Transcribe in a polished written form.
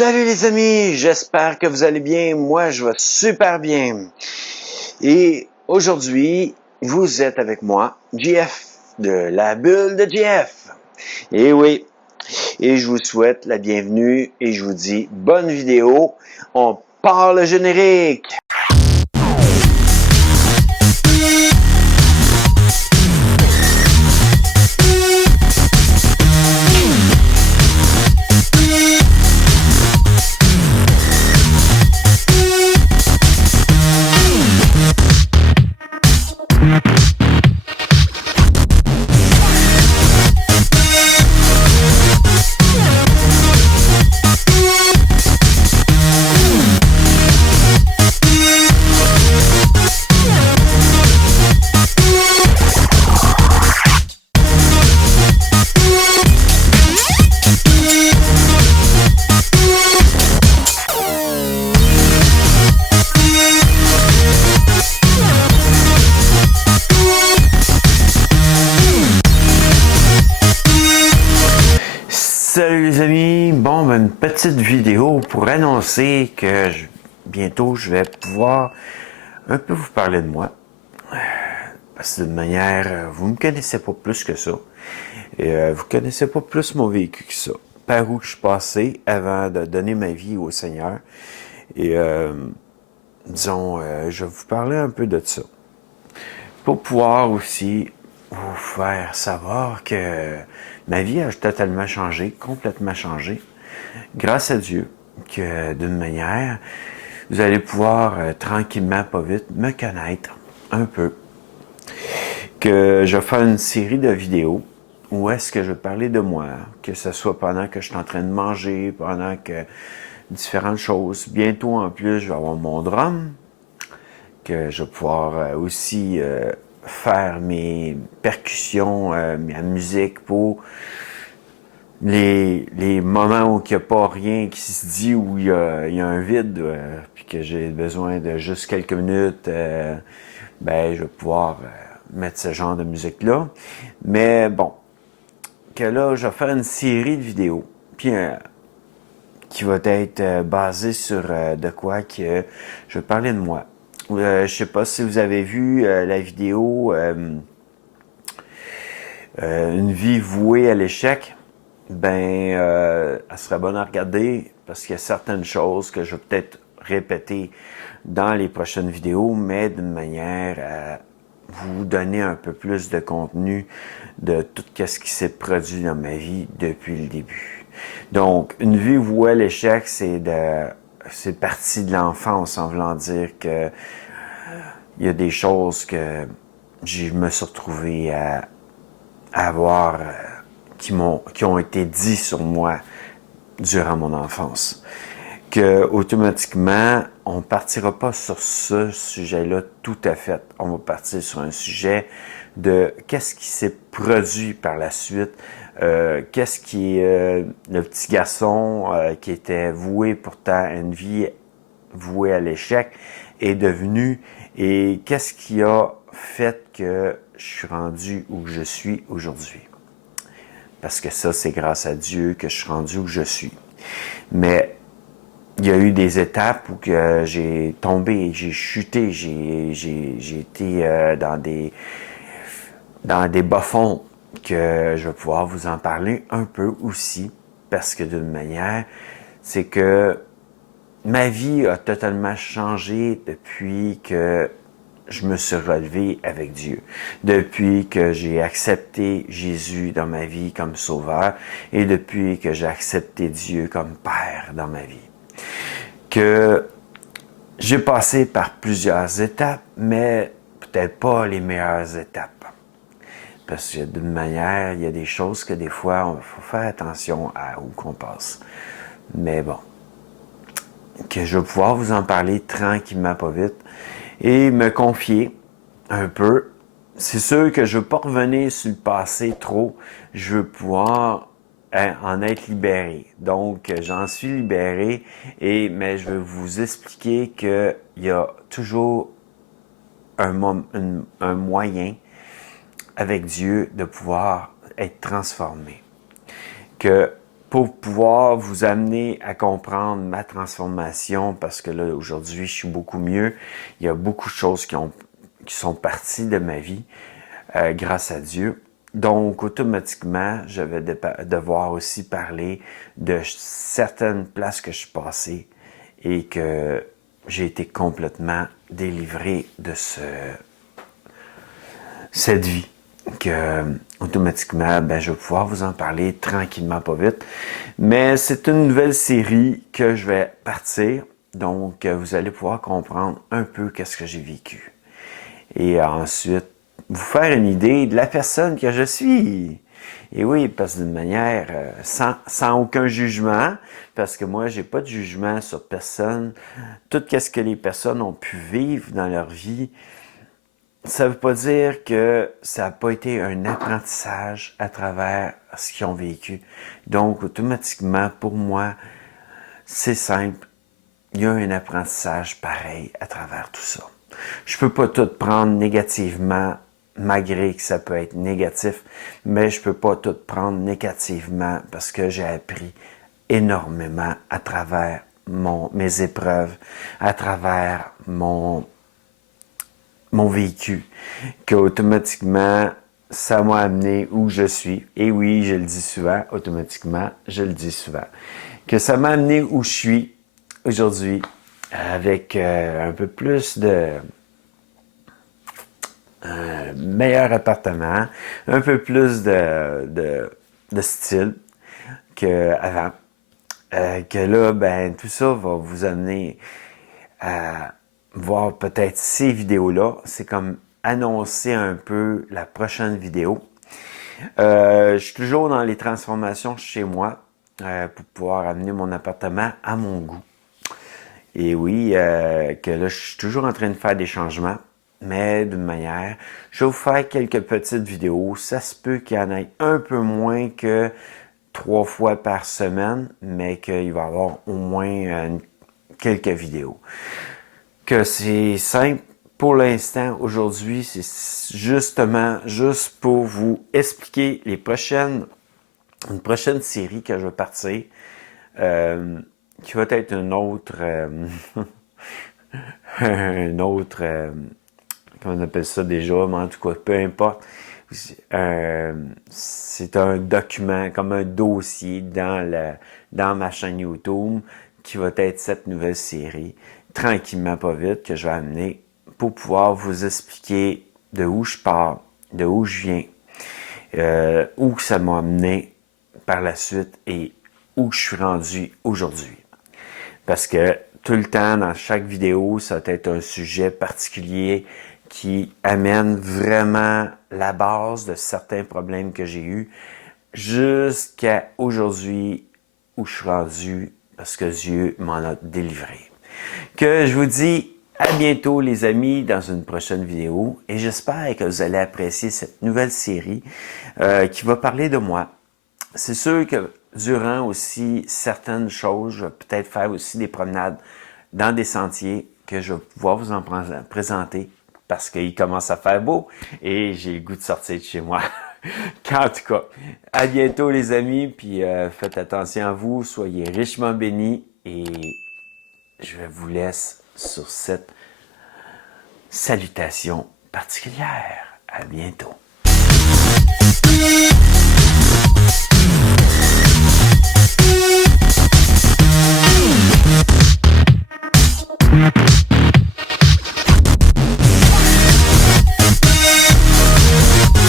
Salut les amis, j'espère que vous allez bien. Moi, je vais super bien. Et aujourd'hui, vous êtes avec moi, JF, de la bulle de JF. Et oui, et je vous souhaite la bienvenue et je vous dis bonne vidéo. On part le générique. Salut les amis, une petite vidéo pour annoncer que bientôt je vais pouvoir un peu vous parler de moi. Parce que d'une manière, vous me connaissez pas plus que ça. Et vous connaissez pas plus mon vécu que ça. Par où je suis passé avant de donner ma vie au Seigneur. Et je vais vous parler un peu de ça. Pour pouvoir aussi vous faire savoir que ma vie a totalement changé, complètement changé, grâce à Dieu, que d'une manière, vous allez pouvoir tranquillement, pas vite, me connaître un peu, que je vais faire une série de vidéos où est-ce que je vais parler de moi, que ce soit pendant que je suis en train de manger, pendant que différentes choses. Bientôt, en plus, je vais avoir mon drum, que je vais pouvoir aussi faire mes percussions, ma musique pour les moments où il n'y a pas rien qui se dit, où il y a un vide, puis que j'ai besoin de juste quelques minutes, je vais pouvoir mettre ce genre de musique-là. Mais bon, que là, je vais faire une série de vidéos, puis qui va être basée sur de quoi que je vais parler de moi. Je sais pas si vous avez vu la vidéo Une vie vouée à l'échec. Elle serait bonne à regarder parce qu'il y a certaines choses que je vais peut-être répéter dans les prochaines vidéos, mais d'une manière à vous donner un peu plus de contenu de tout ce qui s'est produit dans ma vie depuis le début. Donc, une vie vouée à l'échec, c'est parti de l'enfance, en voulant dire que il y a des choses que je me suis retrouvé à avoir qui ont été dit sur moi durant mon enfance. Que automatiquement, on partira pas sur ce sujet-là tout à fait. On va partir sur un sujet de qu'est-ce qui s'est produit par la suite, qu'est-ce qui est le petit garçon qui était voué pourtant à une vie vouée à l'échec est devenu, et qu'est-ce qui a fait que je suis rendu où je suis aujourd'hui. Parce que ça, c'est grâce à Dieu que je suis rendu où je suis. Mais il y a eu des étapes où que j'ai tombé, j'ai chuté, j'ai été dans des bas-fonds, que je vais pouvoir vous en parler un peu aussi, parce que d'une manière, c'est que ma vie a totalement changé depuis que je me suis relevé avec Dieu, depuis que j'ai accepté Jésus dans ma vie comme sauveur et depuis que j'ai accepté Dieu comme Père dans ma vie. Que j'ai passé par plusieurs étapes, mais peut-être pas les meilleures étapes. Parce que d'une manière, il y a des choses que des fois, il faut faire attention à où qu'on passe. Mais bon, que je vais pouvoir vous en parler tranquillement, pas vite, et me confier un peu. C'est sûr que je ne veux pas revenir sur le passé trop. Je veux pouvoir en être libéré. Donc, j'en suis libéré, mais je vais vous expliquer qu'il y a toujours un moyen avec Dieu de pouvoir être transformé. Que pour pouvoir vous amener à comprendre ma transformation, parce que là, aujourd'hui, je suis beaucoup mieux. Il y a beaucoup de choses qui sont parties de ma vie, grâce à Dieu. Donc, automatiquement, je vais devoir aussi parler de certaines places que je suis passé et que j'ai été complètement délivré de cette vie. Que automatiquement, je vais pouvoir vous en parler tranquillement, pas vite. Mais c'est une nouvelle série que je vais partir. Donc, vous allez pouvoir comprendre un peu qu'est-ce que j'ai vécu. Et ensuite, vous faire une idée de la personne que je suis. Et oui, parce que d'une manière, sans aucun jugement, parce que moi, j'ai pas de jugement sur personne. Tout ce que les personnes ont pu vivre dans leur vie, ça ne veut pas dire que ça n'a pas été un apprentissage à travers ce qu'ils ont vécu. Donc, automatiquement, pour moi, c'est simple. Il y a un apprentissage pareil à travers tout ça. Je ne peux pas tout prendre négativement, malgré que ça peut être négatif, mais je ne peux pas tout prendre négativement parce que j'ai appris énormément à travers mes épreuves, à travers mon vécu, qu'automatiquement, ça m'a amené où je suis. Et oui, je le dis souvent, automatiquement, je le dis souvent. Que ça m'a amené où je suis aujourd'hui, avec un peu plus de meilleur appartement, un peu plus de style qu'avant. Que là, tout ça va vous amener à voir peut-être ces vidéos-là. C'est comme annoncer un peu la prochaine vidéo. Je suis toujours dans les transformations chez moi pour pouvoir amener mon appartement à mon goût. Et oui, que là, je suis toujours en train de faire des changements, mais d'une manière, je vais vous faire quelques petites vidéos. Ça se peut qu'il y en ait un peu moins que 3 fois par semaine, mais qu'il va y avoir au moins quelques vidéos. Que c'est simple pour l'instant, aujourd'hui, c'est justement juste pour vous expliquer une prochaine série que je vais partir, qui va être une autre, comment on appelle ça déjà, mais en tout cas, peu importe. C'est un document, comme un dossier dans ma chaîne YouTube qui va être cette nouvelle série, tranquillement pas vite, que je vais amener pour pouvoir vous expliquer de où je pars, de où je viens, où ça m'a amené par la suite et où je suis rendu aujourd'hui. Parce que tout le temps, dans chaque vidéo, ça va être un sujet particulier qui amène vraiment la base de certains problèmes que j'ai eus jusqu'à aujourd'hui où je suis rendu parce que Dieu m'en a délivré. Que je vous dis à bientôt les amis dans une prochaine vidéo et j'espère que vous allez apprécier cette nouvelle série qui va parler de moi. C'est sûr que durant aussi certaines choses, je vais peut-être faire aussi des promenades dans des sentiers que je vais pouvoir vous en présenter parce qu'il commence à faire beau et j'ai le goût de sortir de chez moi. En tout cas, à bientôt les amis, puis faites attention à vous, soyez richement bénis et je vous laisse sur cette salutation particulière. À bientôt.